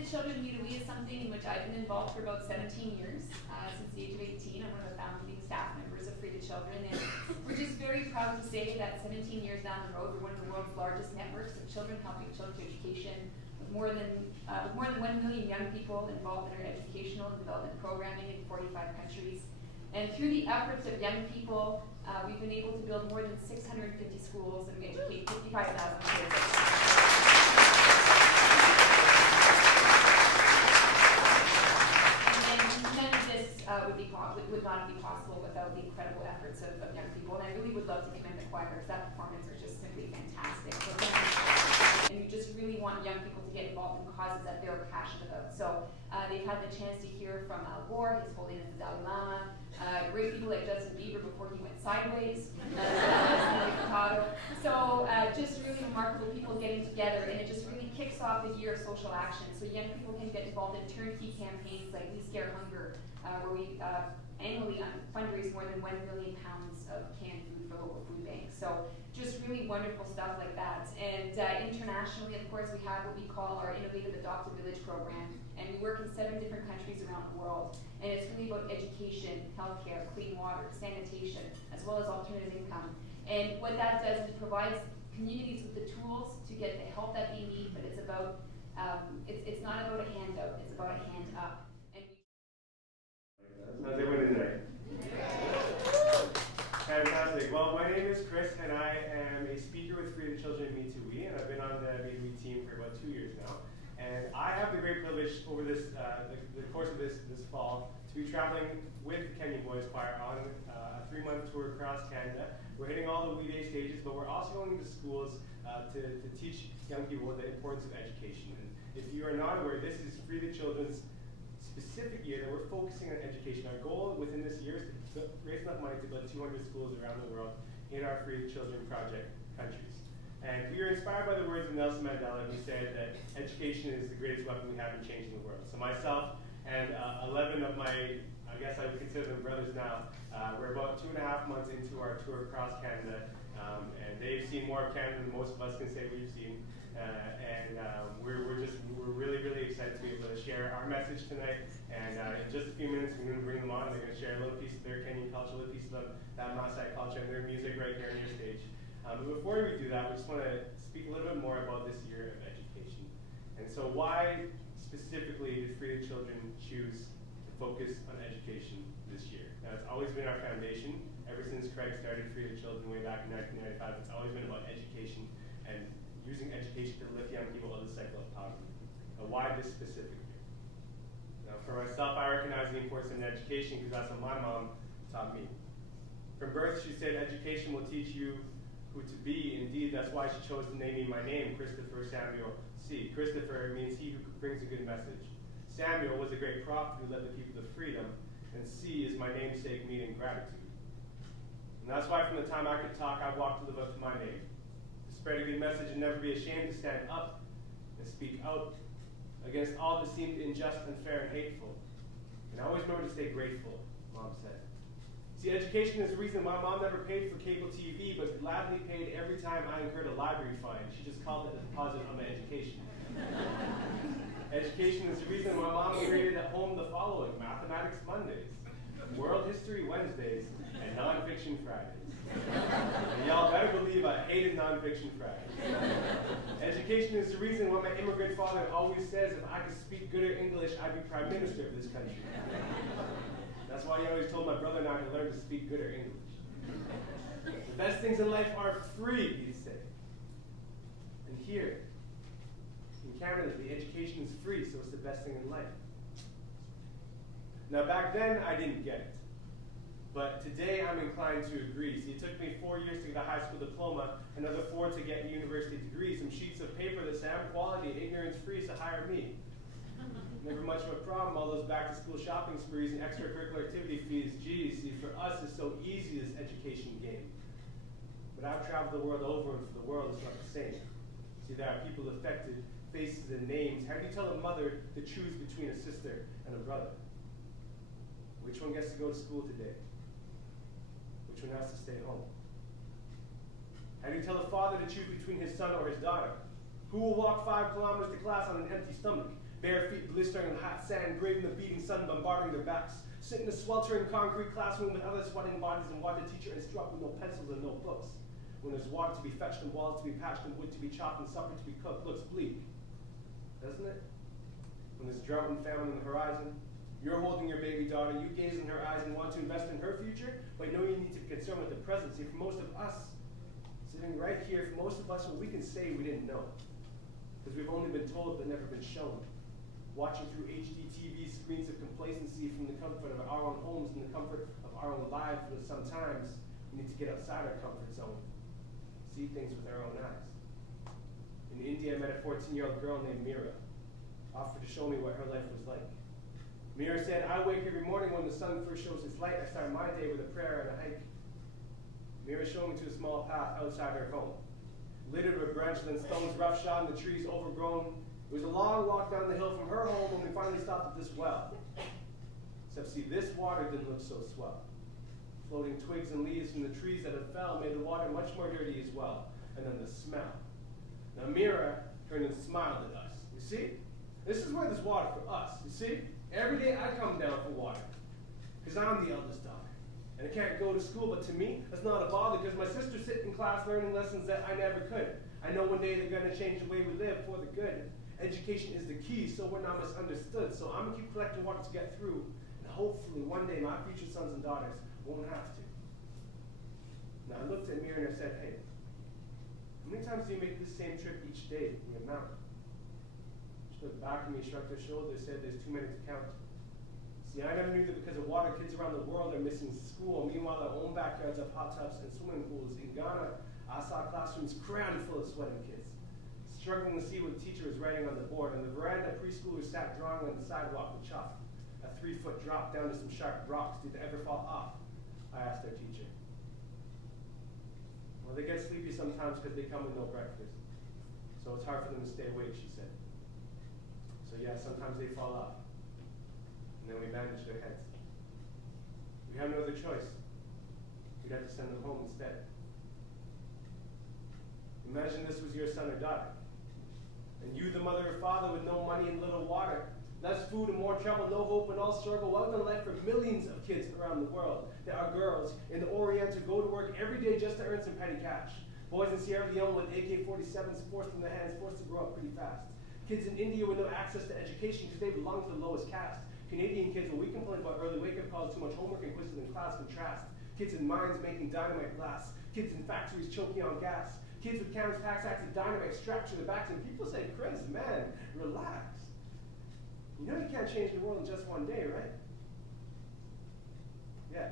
the Children Meet We is something in which I've been involved for about 17 years, since the age of 18. I'm one of the founding staff members of Free the Children, and we're just very proud to say that 17 years down the road, we're one of the world's largest networks of children helping children to education, with more than 1 million young people involved in our educational and development programming in 45 countries. And through the efforts of young people, we've been able to build more than 650 schools and educate 55,000 kids. Would not be possible without the incredible efforts of young people. And I really would love to commend the choirs. That performance was just simply fantastic. And we just really want young people to get involved in causes that they're passionate about. So they've had the chance to hear from Al Gore, His Holiness the Dalai Lama, great people like Justin Bieber before he went sideways, so just really remarkable people getting together, and it just really kicks off the year of social action. So young people can get involved in turnkey campaigns like We Scare Hunger, where we annually fundraise more than 1 million pounds of canned food for local food banks. So just really wonderful stuff like that. And internationally, of course, we have what we call our Innovative Adopt a Village program, and we work in 7 different countries around the world. And it's really about education, healthcare, clean water, sanitation, as well as alternative income. And what that does is it provides communities with the tools to get the help that they need, but it's about it's not about a handout, it's about a hand up. How's everyone today? Fantastic. Well, my name is Chris, and I am a speaker with Free the Children Meet We, and I've been on the Meet We team for about 2 years now. And I have the great privilege over this the course of this fall to be traveling with the Kenyan Boys Choir on a 3-month tour across Canada. We're hitting all the weekday stages, but we're also going to schools to teach young people the importance of education. And if you are not aware, this is Free the Children's specific year that we're focusing on education. Our goal within this year is to raise enough money to build 200 schools around the world in our Free the Children project countries. And we are inspired by the words of Nelson Mandela, who said that education is the greatest weapon we have in changing the world. So myself and 11 of my, I guess I would consider them brothers now, we're about 2.5 months into our tour across Canada, and they've seen more of Canada than most of us can say we've seen. We're really excited to be able to share our message tonight. And in just a few minutes, we're going to bring them on. They're going to share a little piece of their Kenyan culture, a little piece of that Maasai culture, and their music right here on your stage. But before we do that, we just want to speak a little bit more about this year of education. And so why specifically did Free the Children choose to focus on education this year? Now, it's always been our foundation. Ever since Craig started Free the Children way back in 1995, it's always been about education and using education to lift young people out of the cycle of poverty. Now, why this specific year? Now, for myself, I recognize the importance of education because that's what my mom taught me. From birth, she said education will teach you who to be. Indeed, that's why she chose to name me my name, Christopher Samuel C. Christopher means he who brings a good message. Samuel was a great prophet who led the people to freedom, and C is my namesake, meaning gratitude. And that's why from the time I could talk, I walked to live up to my name. To spread a good message and never be ashamed to stand up and speak out against all that seemed unjust, unfair, and hateful. And I always remember to stay grateful, Mom said. See, education is the reason my mom never paid for cable TV, but gladly paid every time I incurred a library fine. She just called it a deposit on my education. Education is the reason my mom created at home the following: Mathematics Mondays, World History Wednesdays, and Nonfiction Fridays. And y'all better believe I hated Nonfiction Fridays. Education is the reason why my immigrant father always says if I could speak gooder English, I'd be Prime Minister of this country. That's why he always told my brother and I to learn to speak gooder English. The best things in life are free, he'd say. And here, in Canada, the education is free, so it's the best thing in life. Now, back then, I didn't get it. But today, I'm inclined to agree. See, it took me 4 years to get a high school diploma, another 4 to get a university degree, some sheets of paper that say I'm quality, ignorance free, so hire me. Never much of a problem, all those back-to-school shopping sprees and extracurricular activity fees. Geez, see, for us, it's so easy, this education game. But I've traveled the world over, and for the world, it's not the same. See, there are people affected, faces and names. How do you tell a mother to choose between a sister and a brother? Which one gets to go to school today? Which one has to stay home? How do you tell a father to choose between his son or his daughter? Who will walk 5 kilometers to class on an empty stomach? Bare feet blistering in hot sand, braving the beating sun, bombarding their backs. Sit in a sweltering concrete classroom with other sweating bodies and watch the teacher instruct with no pencils and no books. When there's water to be fetched and walls to be patched and wood to be chopped and supper to be cooked, looks bleak, doesn't it? When there's drought and famine on the horizon, you're holding your baby daughter, you gaze in her eyes and want to invest in her future, but know you need to be concerned with the present. See, for most of us, sitting right here, for most of us, we can say we didn't know. Because we've only been told but never been shown. Watching through HD TV screens of complacency from the comfort of our own homes and the comfort of our own lives, but sometimes we need to get outside our comfort zone, see things with our own eyes. In India, I met a 14-year-old girl named Mira, offered to show me what her life was like. Mira said, I wake every morning when the sun first shows its light. I start my day with a prayer and a hike. Mira showed me to a small path outside her home, littered with branches and stones, roughshod and the trees overgrown. It was a long walk down the hill from her home when we finally stopped at this well. Except see, this water didn't look so swell. Floating twigs and leaves from the trees that had fell made the water much more dirty as well. And then the smell. Now Mira turned and smiled at us. You see? This is where there's water for us. You see? Every day I come down for water. Because I'm the eldest daughter. And I can't go to school, but to me, that's not a bother because my sisters sit in class learning lessons that I never could. I know one day they're going to change the way we live for the good. Education is the key, so we're not misunderstood. So I'm going to keep collecting water to get through. And hopefully one day my future sons and daughters won't have to. Now I looked at Mira and I said, hey, how many times do you make this same trip each day from your mountain? She looked back at me, shrugged her shoulders, said there's too many to count. See, I never knew that because of water, kids around the world are missing school. Meanwhile, their own backyards have hot tubs and swimming pools. In Ghana, I saw classrooms crammed full of sweating kids, struggling to see what the teacher was writing on the board. On the veranda, preschoolers sat drawing on the sidewalk with chalk. A 3-foot drop down to some sharp rocks. Did they ever fall off? I asked their teacher. Well, they get sleepy sometimes because they come with no breakfast. So it's hard for them to stay awake, she said. So yeah, sometimes they fall off. And then we bandage their heads. We have no other choice. We'd have to send them home instead. Imagine this was your son or daughter. And you, the mother or father, with no money and little water. Less food and more trouble, no hope and all struggle. Welcome to life for millions of kids around the world. There are girls in the Orient who go to work every day just to earn some petty cash. Boys in Sierra Leone with AK-47s forced in their hands, forced to grow up pretty fast. Kids in India with no access to education because they belong to the lowest caste. Canadian kids, when we complain about early wake-up calls, too much homework and quizzes in class contrast. Kids in mines making dynamite blasts. Kids in factories choking on gas. Kids with cameras, packs of dynamite strapped to their backs. And people say, Chris, man, relax. You know you can't change the world in just one day, right? Yeah.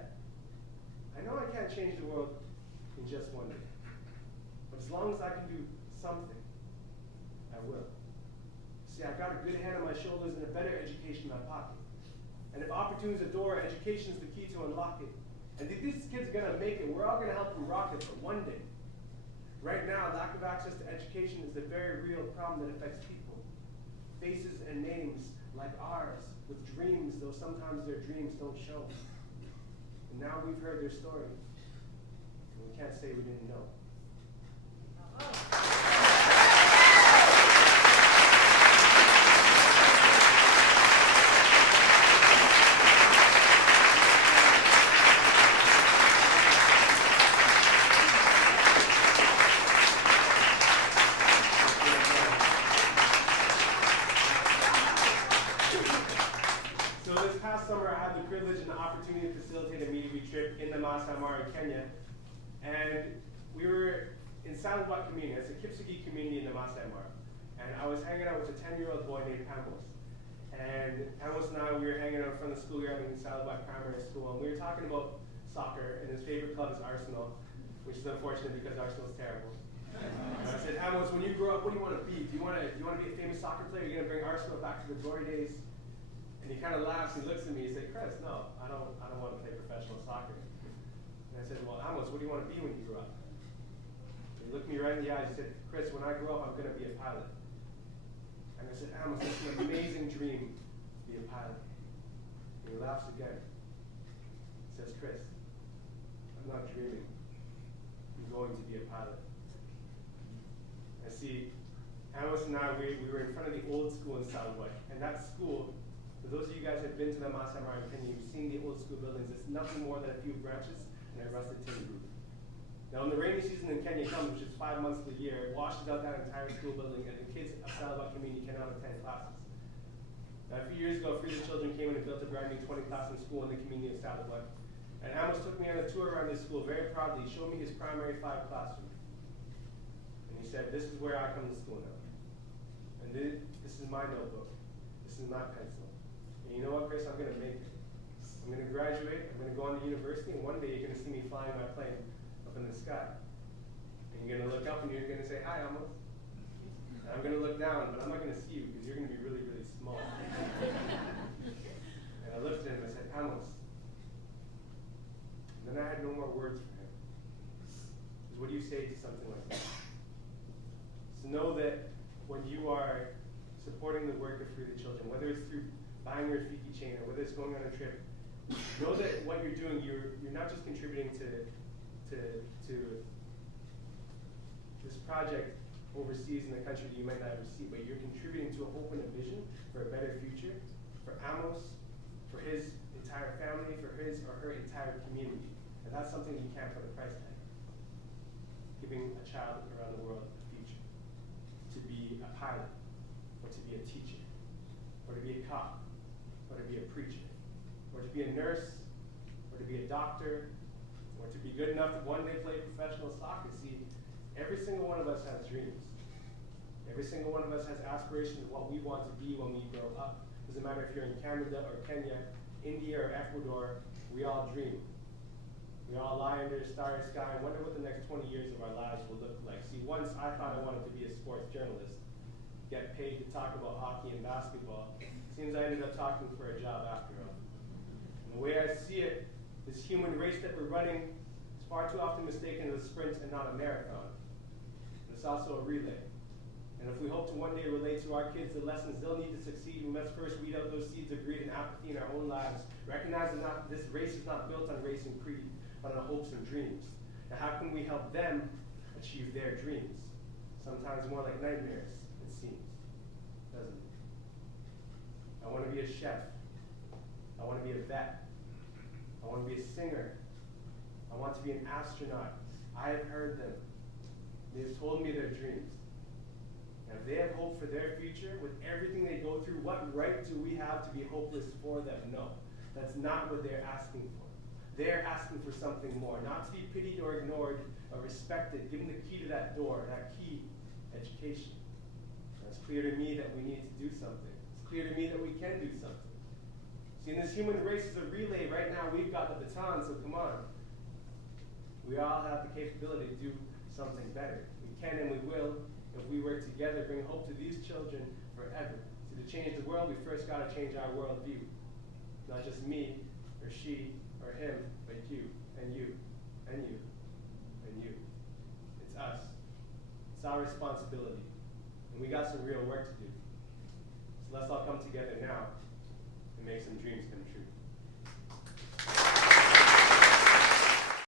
I know I can't change the world in just one day. But as long as I can do something, I will. See, I've got a good head on my shoulders and a better education in my pocket. And if opportunity's a door, education is the key to unlock it. And if these kids are going to make it, we're all going to help them rock it for one day. Right now, lack of access to education is a very real problem that affects people. Faces and names like ours, with dreams, though sometimes their dreams don't show. And now we've heard their story, and we can't say we didn't know. In the Maasai Mara in Kenya, and we were in community. It's a Kipsigi community in the Maasai Mara, and I was hanging out with a 10-year-old boy named Pamos, and Pamos and I, we were hanging out in front of the schoolyard in Saddleback Primary School, and we were talking about soccer, and his favorite club is Arsenal, which is unfortunate because Arsenal's terrible. And I said, Pamos, when you grow up, what do you want to be? Do you want to be a famous soccer player? You're going to bring Arsenal back to the glory days? And he kind of laughs, he looks at me, he said, Chris, no, I don't want to play professional soccer. And I said, well, Amos, what do you want to be when you grow up? And he looked me right in the eyes, he said, Chris, when I grow up, I'm going to be a pilot. And I said, Amos, it's an amazing dream to be a pilot. And he laughs again. He says, Chris, I'm not dreaming. I'm going to be a pilot. I see, Amos and I, we were in front of the old school in Sarawak, and that school, for those of you guys who have been to the Maasai Mara in Kenya, you've seen the old school buildings. It's nothing more than a few branches and a rusted tin roof. Now, when the rainy season in Kenya comes, which is 5 months of the year, it washes out that entire school building, and the kids of Sarawak community cannot attend classes. Now, a few years ago, Free the Children came in and built a brand new 20-classroom school in the community of Sarawak. And Amos took me on a tour around this school very proudly. He showed me his primary 5 classroom. And he said, this is where I come to school now. And this is my notebook. This is my pencil. And you know what, Chris? I'm going to make it. I'm going to graduate. I'm going to go on to university. And one day you're going to see me flying my plane up in the sky. And you're going to look up and you're going to say, hi, Amos. And I'm going to look down, but I'm not going to see you because you're going to be really, really small. And I looked at him and I said, Amos. And then I had no more words for him. Because what do you say to something like that? So know that when you are supporting the work of Free the Children, whether it's through buying your Rafiki chain or whether it's going on a trip, know that what you're doing, you're not just contributing to this project overseas in the country that you might not ever see, but you're contributing to a hope and a vision for a better future, for Amos, for his entire family, for his or her entire community. And that's something you can't put a price tag on. Giving a child around the world a future. To be a pilot, or to be a teacher, or to be a cop, or to be a preacher, or to be a nurse, or to be a doctor, or to be good enough to one day play professional soccer. See, every single one of us has dreams. Every single one of us has aspirations of what we want to be when we grow up. Doesn't matter if you're in Canada or Kenya, India or Ecuador, we all dream. We all lie under a starry sky and wonder what the next 20 years of our lives will look like. See, once I thought I wanted to be a sports journalist, get paid to talk about hockey and basketball. Seems I ended up talking for a job after all. And the way I see it, this human race that we're running is far too often mistaken as a sprint and not a marathon. And it's also a relay. And if we hope to one day relate to our kids the lessons they'll need to succeed, we must first weed out those seeds of greed and apathy in our own lives. Recognize that this race is not built on race and creed, but on hopes and dreams. Now, how can we help them achieve their dreams? Sometimes more like nightmares, it seems, doesn't it? I want to be a chef. I want to be a vet. I want to be a singer. I want to be an astronaut. I have heard them. They've told me their dreams. And if they have hope for their future, with everything they go through, what right do we have to be hopeless for them? No, that's not what they're asking for. They're asking for something more, not to be pitied or ignored or respected. Give them the key to that door, that key, education. And it's clear to me that we need to do something. It's clear to me that we can do something. See, in this human race is a relay. Right now, we've got the baton, so come on. We all have the capability to do something better. We can and we will. If we work together, bring hope to these children forever. See, to change the world, we first got to change our worldview. Not just me, or she, or him, but you, and you, and you, and you. It's us. It's our responsibility. And we got some real work to do. So let's all come together now and make some dreams come true.